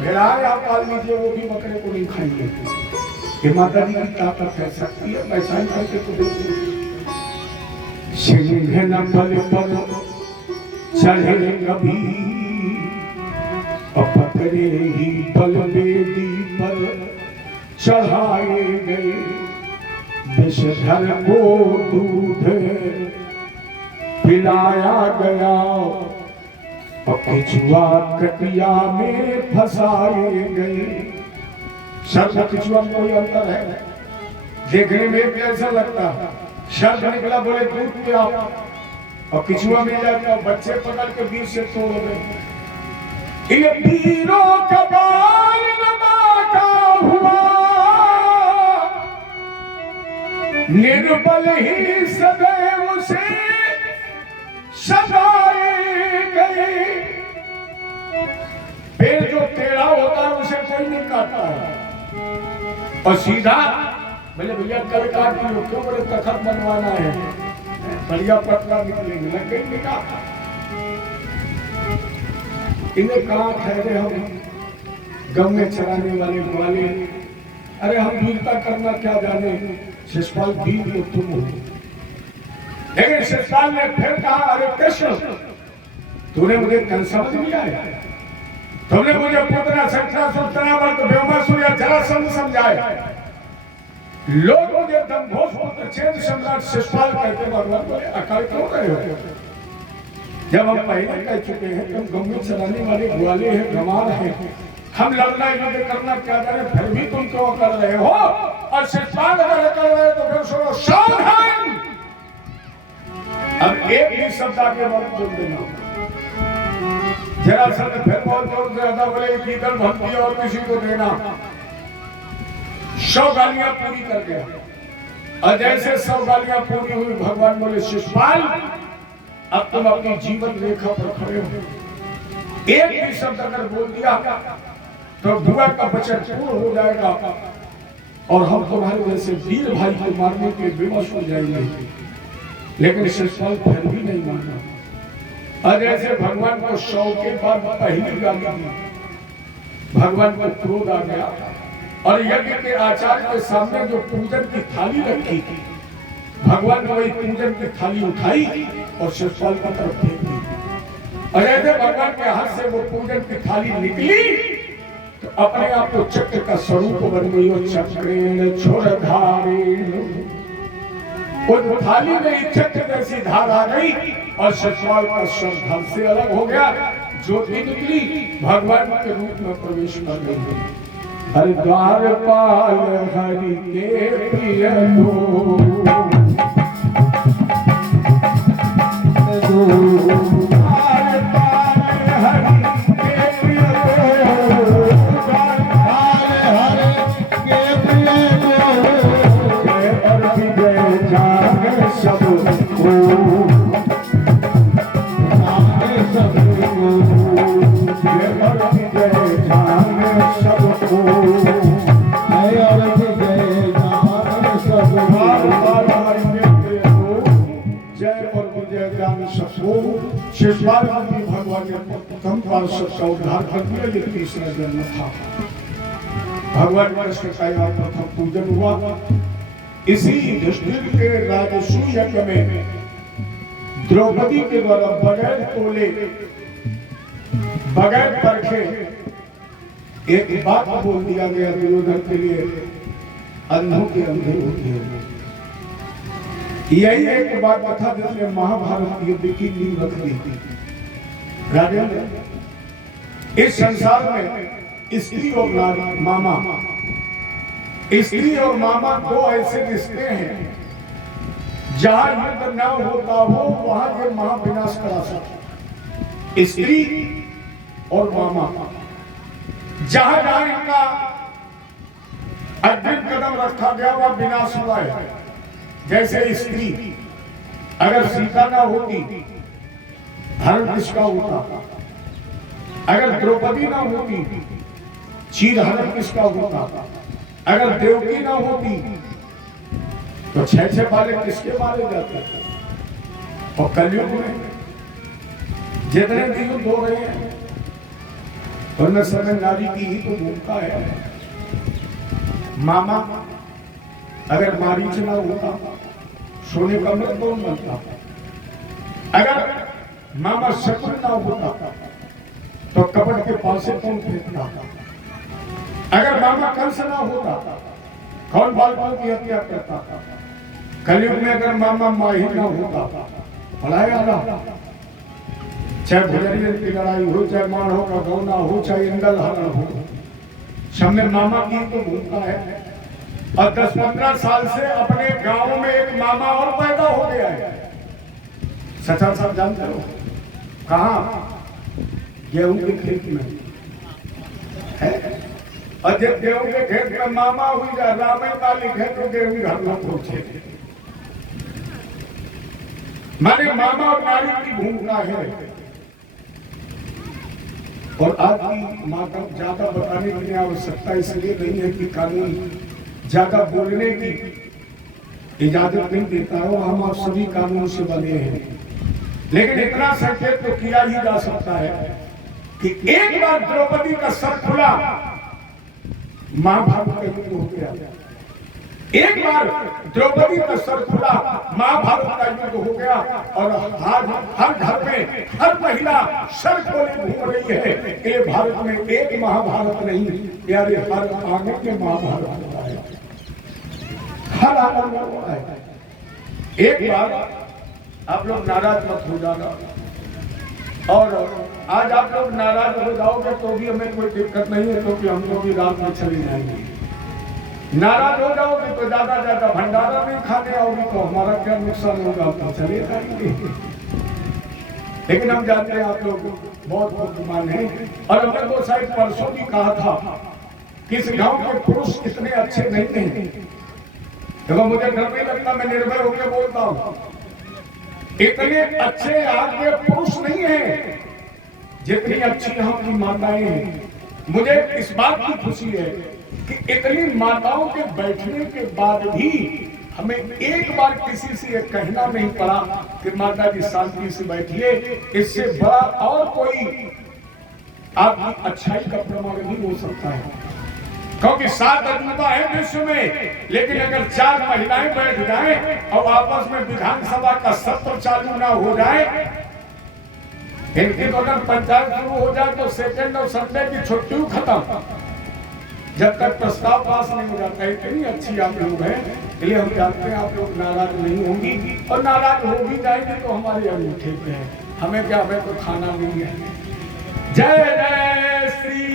भिड़ाए आप पाल लीजिए, वो भी बकरे को नहीं खाएंगे। ये माता जी की ताकत है, शक्ति है। ऐसा ही करके तो देखिए, सिंह न पल पर चढ़े कभी, पकड़े ही बल बेदी पर चढ़ाए गए। विषधर को दूध पिलाया गया, किचुआ कटिया में फंसाए गए। शब्द किचुआ में कोई अंतर है? देखने में कैसा लगता है? शब्द निकला, बोले दूध पिया, और किचुआ मिल जाता, बच्चे पकड़ के बीच से तोड़ गए। ये पीरों का बाल नमाका हुआ, निर्बल ही सदैव से सदाए गए। पेड़ जो टेढ़ा होता है उसे कोई नहीं काटता है, और सीधा बोले भैया कल काट लो, क्यों? बोले तखत बनवाना है, बढ़िया पतला निकलेंगे, लगे निकाल। इन्हें कहा ठहरे हम गाँव में चराने वाले ग्वाले, अरे हम वीरता करना क्या जाने, शिषपाल वीर तो तुम हो। लेकिन शिषपाल ने फिर कहा, अरे कृष्ण तूने मुझे कल समझ नहीं आया, तुमने मुझे पुतना सत्रा सुल्तानावत व्योमासुर या जरासंध समझाए, लोग मुझे दंभोज पुत्र चेद सम्राट शिषपाल कहते। भगवान बोले अकड़ क्यों रहे हो? जब हम पहले कह चुके हैं तुम गम्मी चलाने वाले ग्वाले हैं, गंवार हैं, हम लड़ना युद्ध करना क्या करें, फिर भी तुम क्यों कर रहे हो? और शिषपाल अगर कर रहे हो तो फिर सुनो, सावधान। अब एक ही शब्द आगे मत बोल देना। जरासंध फिर बहुत जोर से ज्यादा बोले, कीर्तन भक्ति और किसी को देना। 100 गालियां पूरी कर गया, और जैसे 100 गालियां पूरी हुई, भगवान बोले शिषपाल अब तुम अपनी जीवन रेखा पर खड़े हो। एक भी शब्द अगर बोल दिया तो बुआ का वचन पूर्ण हो जाएगा, और हम तुम्हारे जैसे वीर भाई को मारने के विवश हो जाएंगे। लेकिन शिषपाल फिर भी नहीं माना, और जैसे भगवान को 100 के बाद पहली गाली दी, भगवान को क्रोध आ गया, और यज्ञ के आचार्य के सामने जो पूजन की थाली रखी थी, भगवान ने वही पूजन की थाली उठाई और शिषपाल की तरफ फेंक दी। और जैसे भगवान के हाथ से वो पूजन की थाली निकली तो अपने आप को चक्र का स्वरूप बन गई, और चक्रेण छोड़धारेण, उस थाली में ही चक्र जैसी धार आ गई, और शिषपाल का शव धड़ से अलग हो गया। ज्योति निकली, भगवान के रूप में प्रवेश कर गई। हरि द्वारपाल हरि के प्रिय शिषपाल भगवान ने प्रथम पार्षद का उद्धार कर दिया। ये तीसरा जन्म था। भगवान कृष्ण का यहाँ प्रथम पूजन हुआ। इसी युधिष्ठिर के राजसूय यज्ञ में द्रौपदी के द्वारा बगैर तोले बगैर परखे एक बात बोल दिया गया दुर्योधन के लिए, अंधों के अंधे होते हैं। यही एक बात कथा जिसने महाभारत युद्ध की नींव रख दी थी। राजेंद्र, इस संसार में स्त्री और मामा, स्त्री और मामा दो ऐसे रिश्ते हैं जहां युद्ध न होता हो वहां ये महाविनाश करा सकते। स्त्री और मामा, जहां जहां इनका अग्रिम कदम रखा गया वह विनाश हुआ है। जैसे स्त्री, अगर सीता ना होती धर्म किसका होता? अगर द्रौपदी ना होती चीरहरण किसका होता? अगर देवकी ना होती तो 6 बालक किसके मारे जाते? और कलयुग में जितने भी युद्ध हो रहे हैं वरना समय नारी की ही तो भूमिका है। मामा अगर मारीच ना होता सोने का मृत कौन बनता? अगर मामा शकुन ना होता तो कपट के पासे कौन फेंकता? अगर मामा कंस ना होता कौन बालकों की हत्या करता? कलयुग में अगर मामा माही ना होता पढ़ाया ना, चाहे भुजरियन की लड़ाई हो, चाहे मानव का गौना हो, चाहे इंदल हरण हो, सब में मामा की तो भूमिका है। और 10-15 साल से अपने गांव में एक मामा और पैदा हो गया है। सचा साहब जानते हो कहाँ? गेहूं के खेत में है। और जब गेहूं के खेत में मामा हुई जाए रामायण वाली खेत तो गेहूं घर में पहुंचे। माने मामा और नारी की भूमिका है। और आज की माँ का ज्यादा बताने की आवश्यकता इसलिए नहीं है कि कानून ज्यादा बोलने की इजाजत नहीं देता है। हम आप सभी कानून से बने हैं, लेकिन इतना संकेत तो किया ही जा सकता है कि एक बार द्रौपदी का सर खुला, महाभारत का युद्ध हो गया। एक बार द्रौपदी का सर खुला, महाभारत का युद्ध हो गया। और हर घर में हर महिला सर खोले घूम रही है। ये भारत में एक महाभारत नहीं प्यारे, हर आंगन में महाभारत होता है, हर आंगन में होता है। एक बार आप लोग नाराज मत हो जाना, और आज आप लोग नाराज हो जाओगे तो भी हमें कोई दिक्कत नहीं है, क्योंकि हम लोग भी रात में चले जाएंगे। नाराज हो जाओगे तो ज्यादा भंडारा नहीं खाने आओगे तो हमारा क्या नुकसान होगा? तो चले जाएंगे। लेकिन हम जानते हैं आप लोग बहुत बुद्धिमान हैं। और हमने तो शायद परसों भी कहा था कि इस गांव के पुरुष इतने अच्छे नहीं हैं। देखो मुझे डर नहीं लगता, मैं निर्भय होकर बोलता हूँ, इतने अच्छे यहाँ के पुरुष नहीं है जितनी अच्छी यहाँ की माताएं हैं। मुझे इस बात की खुशी है कि इतनी माताओं के बैठने के बाद भी हमें एक बार किसी से ये कहना नहीं पड़ा कि माता जी शांति से बैठिए। इससे बड़ा और कोई आपकी अच्छाई का प्रमाण नहीं हो सकता है, क्योंकि 7 अजूबा है विश्व में, लेकिन अगर 4 महिलाएं बैठ जाएं और आपस में विधानसभा का सत्र चालू ना हो जाए, इनकी तो अगर पंचायत शुरू हो जाए तो सेकंड और संडे की छुट्टी खत्म, जब तक प्रस्ताव पास नहीं हो जाता। इतनी अच्छी आप लोग हैं, इसलिए हम जानते हैं आप लोग नाराज नहीं होंगी, और नाराज हो भी जाएंगे तो हमारे अंगूठे पे है, हमें क्या, हमें तो खाना नहीं है। जय जय श्री।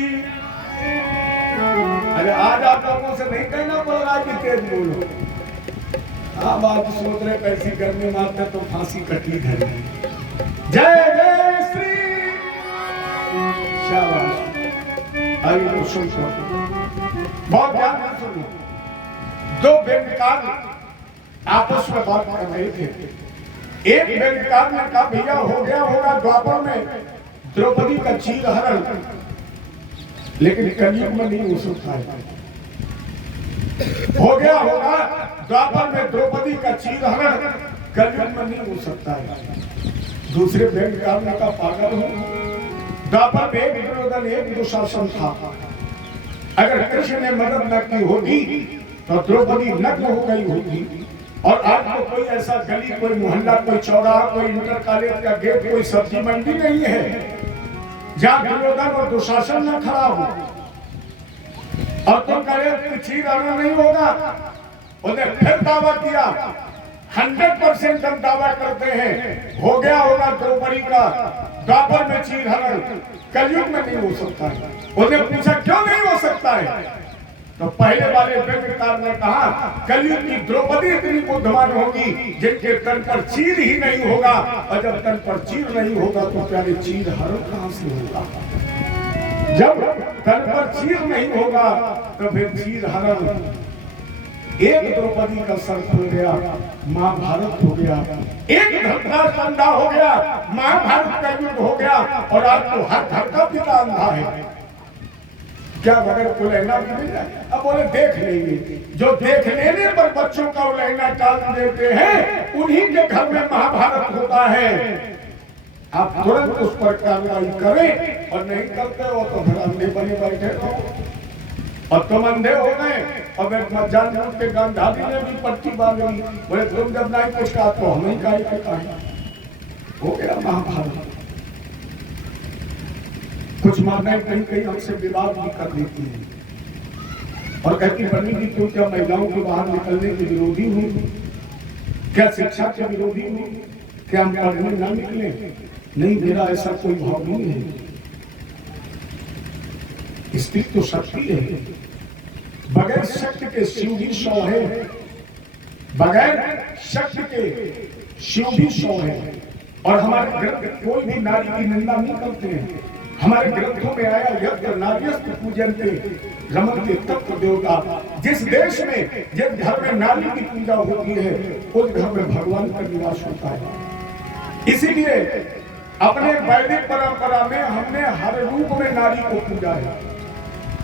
अरे आज आप लोगों से नहीं कहना पड़ रहा कि तेज बोलो। आप आज सोच रहे कैसी गर्मी मारते तो फांसी कटी घर में। जय जय श्री। शाबाश। अरे सुन बहुत ध्यान से सुनिए। 2 व्यंग्यकार आपस में बात कर रहे थे। एक व्यंग्यकार ने कहा भैया हो गया होगा द्वापर में द्रौपदी का चीरहरण, लेकिन कलयुग में नहीं हो सकता है। हो गया होगा द्वापर में द्रौपदी का चीरहरण, कलयुग में नहीं हो सकता है। दूसरे व्यंग्यकार ने कहा पागल हो, द्वापर में एक दुर्योधन एक दुशासन था। अगर कृष्ण ने मदद न की होती तो द्रौपदी नग्न हो गई होती। और आज तो कोई ऐसा गली, कोई मोहल्ला, कोई चौराहा, कोई इंटर कॉलेज का गेट, कोई सब्जी मंडी नहीं है जहां दुर्योधन और दुशासन न खड़ा हो। और तुम कहे चीरहरण नहीं होगा, उन्हें फिर दावा किया। 100% हम दावा करते हैं हो गया होगा द्रौपदी का द्वापर में चीरहरण, कलयुग में नहीं हो सकता है। उन्हें पूछा क्यों नहीं हो सकता है, तो पहले वाले व्यंग्यकार ने कहा कलयुग की द्रौपदी इतनी बुद्धिमान होगी जिनके तन पर चीर ही नहीं होगा, और जब तन पर चीर नहीं होगा तो प्यारे चीरहरण कहां से होगा? जब तन पर चीर नहीं होगा तो फिर चीरहरण। एक द्रौपदी का सर खुल गया, महाभारत हो गया। एक धर्मराज अंधा हो गया, महाभारत का युद्ध हो गया। और आज तो हर घर का पिता अंधा है। क्या बगैर उलहना भी मिल जाए? अब बोले देख लेंगे। जो देख लेने पर बच्चों का उलहना टाल देते हैं, उन्हीं के घर में महाभारत होता है। आप तुरंत उस पर कार्रवाई करें, और नहीं करते हो तो फिर अंधे बने बैठे रहो। और तुम अंधे हो गए, और मध्यान्ह के गांधारी ने भी पट्टी बांधी, बोले तुम जब नहीं कुछ कहा तो हमें का हो गया महाभारत। कुछ माताएं कहीं कहीं हमसे विवाद भी कर देती है और कहती पंडित जी तुम क्या महिलाओं के बाहर निकलने के विरोधी हो, क्या शिक्षा के विरोधी हो, क्या हम पढ़ने ना निकले? नहीं, मेरा ऐसा कोई भाव नहीं है। स्त्री तो शक्ति है, बगैर शक्ति के शिव भी 100 है, बगैर शक्ति के शिव भी 100 है। और हमारे ग्रंथ कोई भी नारी की निंदा नहीं करते हैं। हमारे ग्रंथों में आया यज्ञ नार्यस्तु पूजन्ते रमन्ते तत्र देवता। जिस देश में जिस घर में नारी की पूजा होती है उस घर में भगवान का निवास होता है। इसीलिए अपने वैदिक परंपरा में हमने हर रूप में नारी को पूजा है,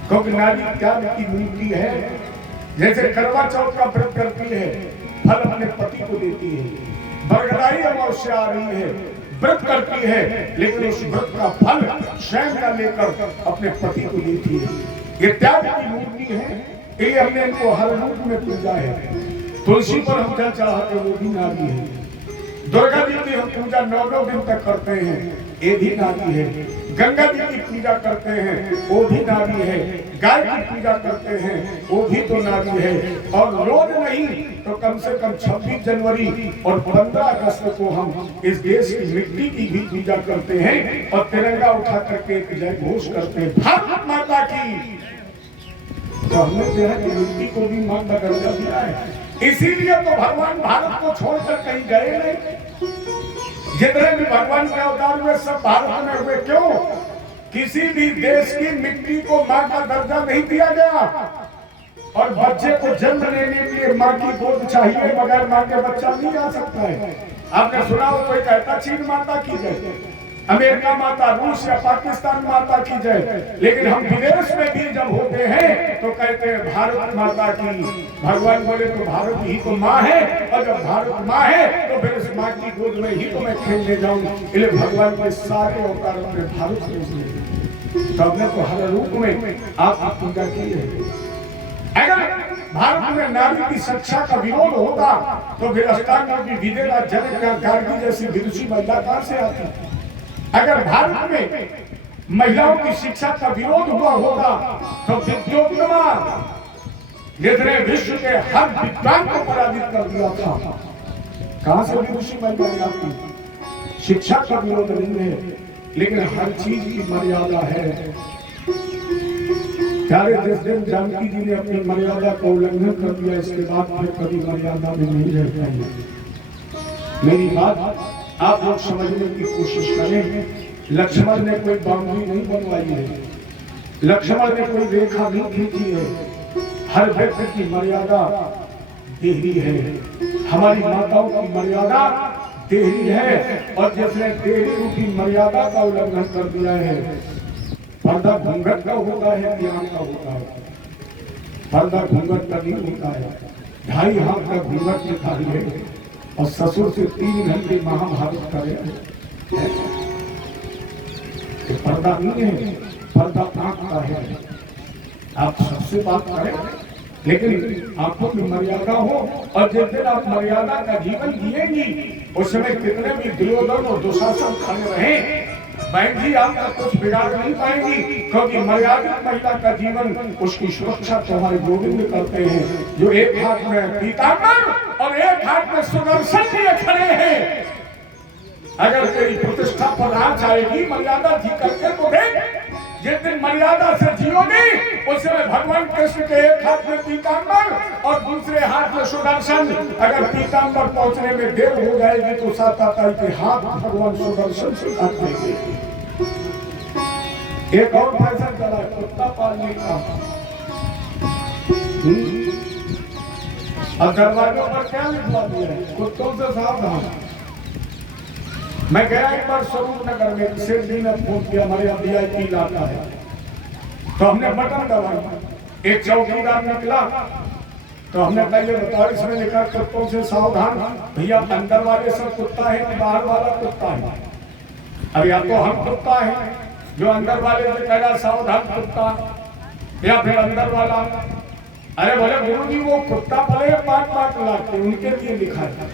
क्योंकि नारी त्याग की मूर्ति है। जैसे करवा चौथ का व्रत करती है, फल अपने पति को देती है। बरगदाई अमावस्या आ रही है, व्रत करती है, लेकिन उस व्रत का फल स्वयं का लेकर अपने पति को देती है। ये त्याग की मूर्ति है, इसलिए हमने इनको हर रूप में पूजा है। तुलसी पर हम जल चढ़ाते वो भी नारी है। दुर्गा जी की हम पूजा 9 दिन तक करते हैं, ये भी नारी है। गंगा जी की पूजा करते हैं, वो भी नारी है। गाय की पूजा करते हैं, वो भी तो नारी है। और रोज नहीं तो कम से कम 26 जनवरी और 15 अगस्त को हम इस देश की मिट्टी की भी पूजा करते हैं और तिरंगा उठा करके एक जय घोष करते हैं, भारत माता की। तो हमने जो है कि मिट्टी को भी मां का दर्जा दिया है। इसीलिए तो भगवान भारत को छोड़कर कहीं गए नहीं। जितने भी भगवान के अवतार हुए सब भारत में हुए। क्यों? किसी भी देश की मिट्टी को मां का दर्जा नहीं दिया गया। और बच्चे को जन्म लेने के लिए मां की गोद चाहिए, बगैर मां के बच्चा नहीं आ सकता है। आपने सुना हो कोई कहता चीन माता की जय, अमेरिका माता, रूस या पाकिस्तान माता की जय, लेकिन हम विदेश में भी जब होते हैं तो कहते हैं भारत माता की। भगवान बोले तो भारत ही तो माँ है, और जब भारत माँ है तो फिर इस माँ की गोद में ही तो मैं खेलने जाऊं। इसलिए भगवान के सारे अवतार अपने भारत में, तो हमने तो हर रूप में आप पूजा की है। अगर भारत में नारी की शिक्षा का विरोध होता तो फिर अष्टांग की विद्या जनक गार्गी जैसी विदुषी महिला कहां से आती? अगर भारत में महिलाओं की शिक्षा का विरोध हुआ होगा तो विद्योत्तमा जिसने विश्व के हर विद्वान को पराजित कर दिया था, कहां से विदुषी महिला आती? शिक्षा का विरोध नहीं है, लेकिन हर चीज की मर्यादा है। प्यारे जिस दिन जानकी जी ने अपनी मर्यादा को उल्लंघन कर दिया, इसके बाद फिर कभी मर्यादा में नहीं रह पाएंगे। मेरी बात आप लोग समझने की कोशिश करें। लक्ष्मण ने कोई बाउंड्री नहीं बनवाई है, लक्ष्मण ने कोई रेखा नहीं खींची है। हर व्यक्ति की मर्यादा देहरी है, हमारी माताओं की मर्यादा देहरी है। और जिसने देहरी की मर्यादा का उल्लंघन कर दिया है, पर्दा घूंघट का होता है, ज्ञान का होता है। पर्दा घूंघट का नहीं होता है। 2.5 हाथ का घूंघट निकालिए और ससुर से 3 घंटे महाभारत करे, तो पर्दा नहीं है, पर्दा आंख का है। आप सबसे बात करें, लेकिन आंखों की मर्यादा हो। और जिस दिन आप मर्यादा का जीवन जिएंगी, उस समय कितने भी दुर्योधन और दुशासन खड़े रहे, बहन जी आपका कुछ बिगाड़ नहीं पाएंगी, क्योंकि मर्यादित महिला का जीवन उसकी सुरक्षा तुम्हारे गोविंद करते हैं, जो एक हाथ में पीताम्बर और एक हाथ में सुदर्शन लिए खड़े हैं। अगर तेरी प्रतिष्ठा पर आंच आएगी मर्यादा जी करके तो देख। जिस दिन मर्यादा से जियोगी उस समय भगवान कृष्ण के एक हाथ में पीताम्बर और दूसरे हाथ में सुदर्शन। अगर पीताम्बर पहुंचने में देर हो जाएगी तो साताताई के हाथ भगवान सुदर्शन से काट देंगे। एक और फैशन चला है कुत्ता पालने का। और दरवाजों पर क्या लिखवा दिया है? कुत्तों से सावधान। मैं गया एक बार स्वरूप नगर में, सेठ जी ने फोन किया, हमारे यहाँ VIP इलाका है, तो हमने बटन दबाया, एक चौकीदार निकला, तो हमने पहले बताया इसमें लिखा कुत्तों से सावधान। भैया अंदर वाले सब कुत्ता है कि बाहर वाला कुत्ता है? अब या तो हम कुत्ता है जो अंदर वाले से कह रहा सावधान कुत्ता, या फिर अंदर वाला। अरे बोले गुरु जी वो कुत्ता पले 5-5 लाख के उनके लिए लिखा है।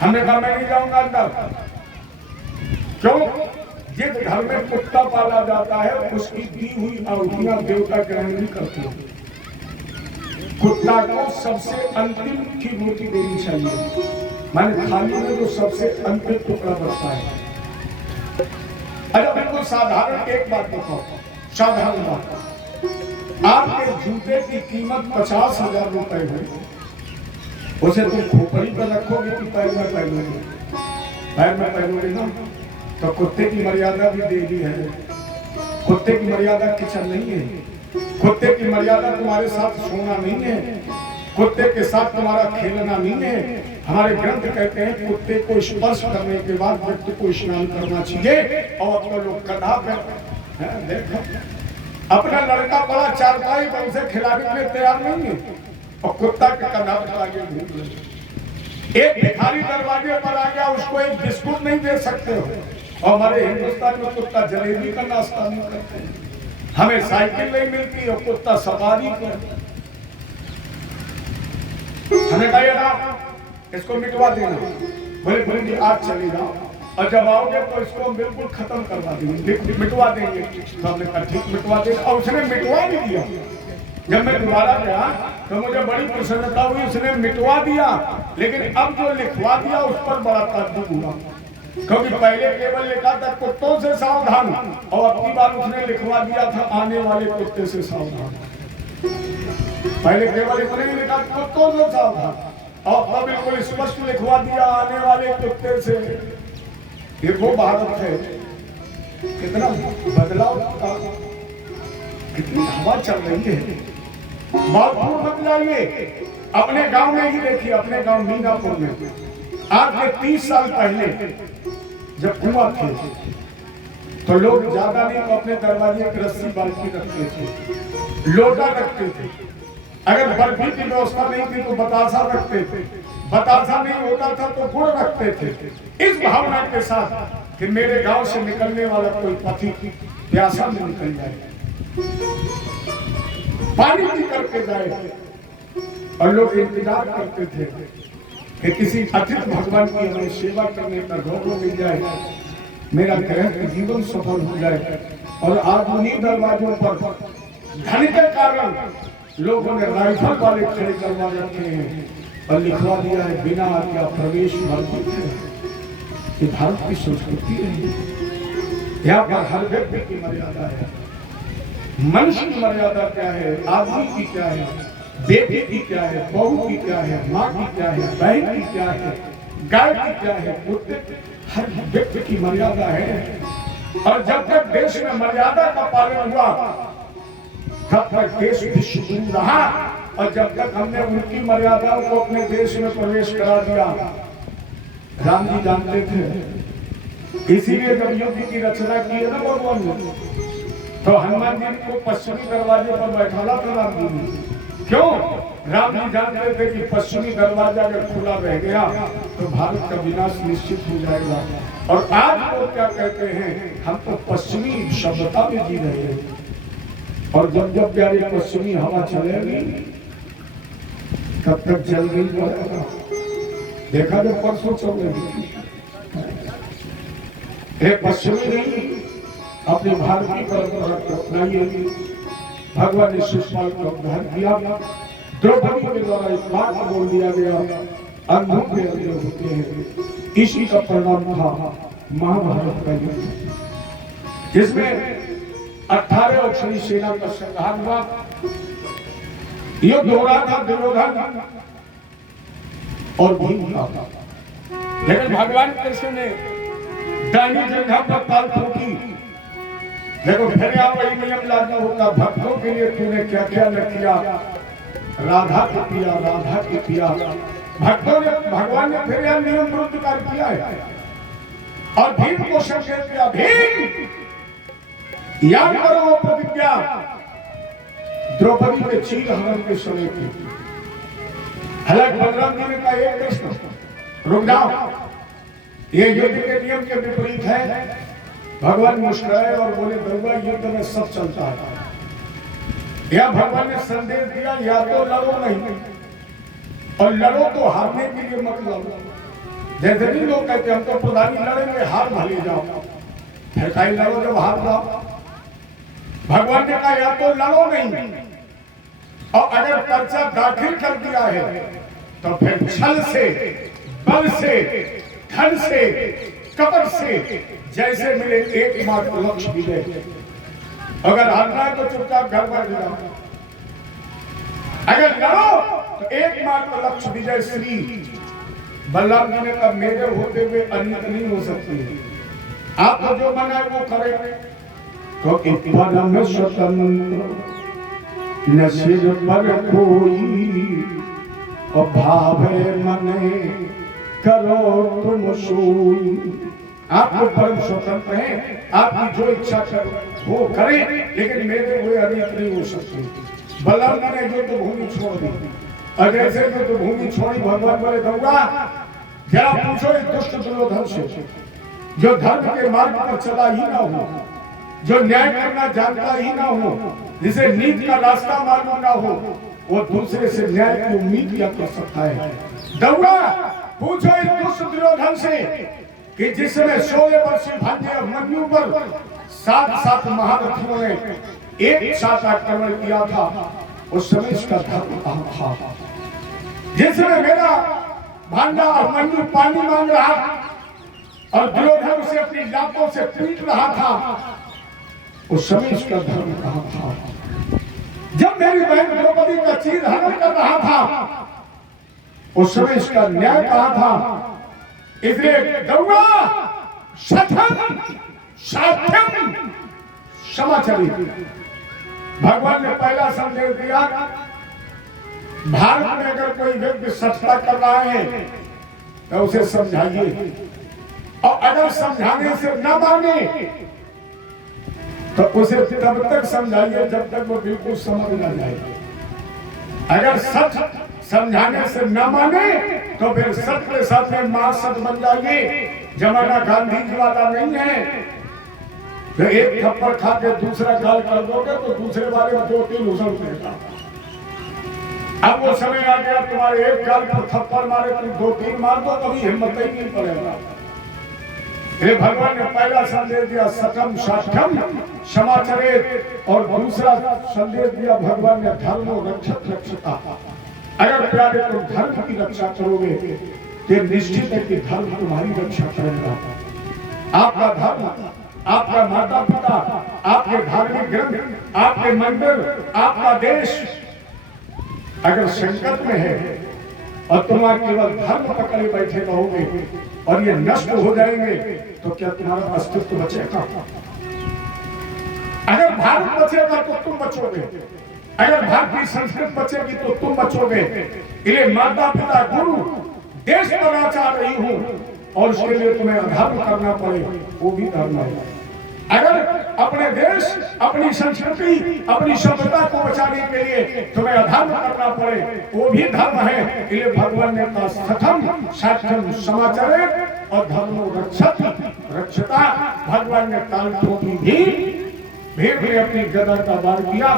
हमने कहा मैं नहीं जाऊंगा अंदर। क्यों? जिस घर में कुत्ता पाला जाता है उसकी दी हुई आहुतियां देवता ग्रहण नहीं करते। कुत्ता को सबसे अंतिम की रोटी देनी चाहिए, मैंने थाली में जो सबसे अंतिम टुकड़ा बचता है। अरे बिल्कुल साधारण एक बात बताओ, साधारण बात, आपके जूते की कीमत 50,000 रुपए है, उसे तुम खोपड़ी पर रखोगे कि पैर में पहनोगे? पैर में पहनोगे ना, तो कुत्ते की मर्यादा भी देवी है। कुत्ते की मर्यादा किचन नहीं है, कुत्ते की मर्यादा तुम्हारे साथ सोना नहीं है, कुत्ते के साथ तुम्हारा खेलना नहीं है। हमारे ग्रंथ कहते हैं कुत्ते को स्पर्श करने के बाद व्यक्ति को स्नान करना चाहिए। और अपने लोग कदा पे देखो अपना लड़का बड़ा चारपाई पर उसे खिलाने के लिए तैयार नहीं है, और कुत्ता के कदा पे आगे घूम रहे। एक भिखारी दरवाजे पर आ गया, उसको एक बिस्कुट नहीं दे सकते हो। और हमारे हिंदुस्तान में कुत्ता जलेबी का नाश्ता नहीं करते, हमें साइकिल नहीं मिलती और कुत्ता सवारी पर। हमें कहा इसको मिटवा देना, बोले गुरु जी आज चले जाओ, और जब आओगे तो इसको बिल्कुल खत्म करवा देंगे, मिटवा देंगे। तो हमने कहा ठीक मिटवा देंगे, और उसने मिटवा भी दिया। जब मैं दोबारा गया तो मुझे बड़ी प्रसन्नता हुई, उसने मिटवा दिया। लेकिन अब जो लिखवा दिया उस पर बड़ा ताज्जुब हुआ, क्योंकि पहले केवल लिखा था कुत्तों से सावधान, और अपनी बार उसने लिखवा दिया था आने वाले कुत्ते से सावधान। पहले केवल इतने ही लिखा कुत्तों से सावधान, और अब बिल्कुल स्पष्ट लिखवा दिया आने वाले कुत्ते से। ये वो भारत है, कितना बदलाव का, कितनी हवा चल रही है। बहुत दूर मत जाइए, अपने गांव में ही देखिए, अपने गांव मीनापुर में आज से 30 साल पहले जब कुआं थे तो लोग ज्यादा नहीं तो अपने दरवाजे की रस्सी बाल्टी रखते थे, लोटा रखते थे। अगर बर्फी की व्यवस्था नहीं थी तो बतासा रखते थे, बतासा नहीं होता था तो गुड़ रखते थे, इस भावना के साथ कि मेरे गांव से निकलने वाला कोई पथिक प्यासा में निकल जाए, पानी पी करके जाए। और लोग इंतजार करते थे कि किसी अतिथि भगवान की हमें सेवा करने का गौरव मिल जाए, मेरा ग्रह जीवन सफल हो जाए। और आज उन्हीं दरवाजों पर धन के कारण लोगों ने राइफल वाले खड़े करवा रखे हैं और लिखवा दिया है बिना आज्ञा प्रवेश वर्जित है। ये भारत की संस्कृति है, यहाँ पर हर व्यक्ति की मर्यादा है। मनुष्य की मर्यादा क्या है, आदमी की क्या है, बेटे की क्या है, बहू की क्या है, माँ की क्या है, बहन की क्या है, गाय की क्या है, कुत्ते, हर व्यक्ति की मर्यादा है। और जब तक देश में मर्यादा का पालन हुआ तब तक देश विश्वगुरु रहा, और जब तक हमने उनकी मर्यादाओं को अपने देश में प्रवेश करा दिया। राम जी जानते थे, इसीलिए जब युद्ध की रचना की है ना भगवान ने, तो हनुमान जी को पश्चिमी दरवाजे पर बैठाला था राम जी ने। क्यों? राम जी जानते थे कि पश्चिमी दरवाजा अगर खुला रह गया तो भारत का विनाश निश्चित हो जाएगा। और आज वो क्या कहते हैं, हम तो पश्चिमी सभ्यता में जी रहे हैं, और जब जब प्यारी पश्चिमी हवा चलेगी तब तक जल नहीं पड़ेगा। देखा जब परसों चलेगी, पश्चिमी नहीं अपनी भारतीय परंपरा को अपनाइए। भगवान ने शिशुपाल को उद्धार किया, द्रौपदी के द्वारा इस बात को बोल दिया गया अंधों के अंधे होते हैं। इसी का परिणाम था महाभारत का युद्ध, जिसमें 18 अक्षरी सेना का संहार हुआ। युद्ध हो रहा था दुर्योधन और भीम का, लेकिन भगवान कृष्ण ने दानी जंघा पर ताल ठोकी। देखो फिर यहाँ वही नियम लागू होता, भक्तों के लिए तूने क्या क्या न किया, राधा के पिया, राधा के पिया। भक्तों ने, भगवान ने फिर यह नियम विरुद्ध कार्य किया है। और भीम को संकेत किया, भीम याद करो वो प्रतिज्ञा द्रौपदी के चीर हरण के समय की। हालांकि बलराम जी ने कहा एक कृष्ण रुक जाओ, ये युद्ध के नियम के विपरीत है। भगवान मुस्कुराए और बोले दुर्गा युद्ध में सब चलता है। या भगवान ने संदेश दिया या तो लड़ो नहीं और लड़ो तो हारने के लिए मत लड़ो। जैसे भी लोग कहते हम तो प्रधानी लड़ेंगे, हार भले जाओ, फिर कहीं लड़ो जब हार जाओ। भगवान ने कहा या तो लड़ो नहीं, और अगर पर्चा दाखिल कर दिया है तो फिर छल से, बल से, धन से, कपट से जैसे मिले एकमात्र लक्ष्य विजय। अगर हारना है तो चुपचाप घर बैठ जाओ, अगर लड़ो तो एकमात्र लक्ष्य विजय। श्री बलराम जी ने कहा मेरे होते हुए अन्य नहीं हो सकती, आप तो जो मना है वो करें। तो परम स्वतंत्र न सिर पर कोई, और भावे मने करो तुम सोई। आप लोग परम स्वतंत्र हैं, आपकी जो इच्छा करो वो करें, लेकिन मेरे हुए अनियत नहीं हो सकते। बलराम ने युद्ध भूमि छोड़ दी, और जैसे युद्ध भूमि छोड़ी भगवान बोले दूंगा जरा पूछो इस दुष्ट दुर्योधन से, जो धर्म के मार्ग पर चला ही ना हो, जो न्याय करना जानता ही ना हो, जिसे नीति का रास्ता मालूम ना हो, वो दूसरे से न्याय की उम्मीद क्या कर सकता है। दूंगा पूछो इस दुष्ट दुर्योधन से कि जिसमें 16 वर्षीय भांजे अभिमन्यु पर 7 महारथियों ने एक साथ आक्रमण किया था, उस समय इसका धर्म कहां था। जिसमें मेरा भांजा अभिमन्यु पानी मांग रहा और दुर्योधन उसे अपनी लातों से पीट रहा था, उस समय इसका धर्म कहां था। जब मेरी बहन द्रौपदी का चीर हरण कर रहा था, उस समय इसका न्याय कहां था। इसलिए गौवा सठम साठम क्षमा चली। भगवान ने पहला संदेश दिया, भारत में अगर कोई व्यक्ति सठता कर रहा है तो उसे समझाइए, और अगर समझाने से न माने तो उसे तब तक समझाइए जब तक वो बिल्कुल समझ न जाए। अगर सच समझाने से न माने तो फिर सच के साथ में मां सच बन जाइए। जमाना गांधी जी वाला नहीं है, तो एक थप्पड़ खा के दूसरा गाल कर दोगे तो दूसरे वाले में 2-3 उछल देगा। अब वो समय आ गया तुम्हारे एक गाल पर थप्पड़ मारे तुम 2-3 मार दो, कभी हिम्मत ही नहीं पड़ेगा। भगवान ने पहला संदेश दिया सठम साठम क्षमा चरित, और दूसरा संदेश दिया भगवान ने धर्म रक्षक रक्षता। अगर प्यारे तुम धर्म की रक्षा करोगे तो निश्चित है कि धर्म तुम्हारी रक्षा करेगा। आपका धर्म, आपका माता पिता, आपके धार्मिक ग्रंथ, आपके मंदिर, आपका देश अगर संकट में है और तुम्हारा केवल धर्म पकड़े बैठे रहोगे और ये नष्ट हो जाएंगे तो क्या तुम्हारा अस्तित्व बचेगा। अगर भारत बचेगा तो तुम बचोगे, अगर भारतीय संस्कृति बचेगी तो तुम बचोगे। इसलिए माता पिता गुरु देश बनाना चाह रही हूं और उसके लिए तुम्हें अधर्म करना पड़े वो भी धर्म है। अगर अपने देश, अपनी संस्कृति, अपनी सभ्यता को बचाने के लिए तुम्हें अधर्म करना पड़े वो भी धर्म है। इसलिए भगवान ने कहा सठम साठम समाचरित और धर्म रक्षता। भगवान ने काल टोपी भी भीड़ ने अपनी गदा का वार किया,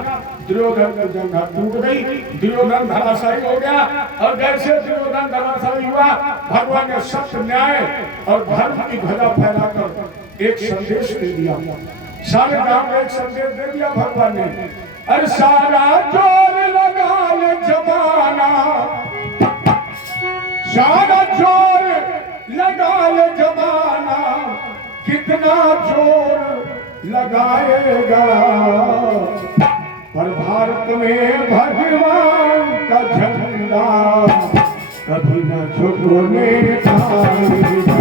दुर्योधन की जंघा टूट गई, दुर्योधन धराशायी हो गया। और जैसे दुर्योधन धराशायी हुआ भगवान ने सत्य न्याय और धर्म की ध्वजा फहराकर एक संदेश दे दिया। सारे गांव में एक संदेश दे दिया भगवान ने, अरे सारा जोर लगा ले जमाना, सारा जोर लगा ले जमाना, कितना जोर लगाएगा, पर भारत में भगवान का झंडा कभी न झुकने पाएगा।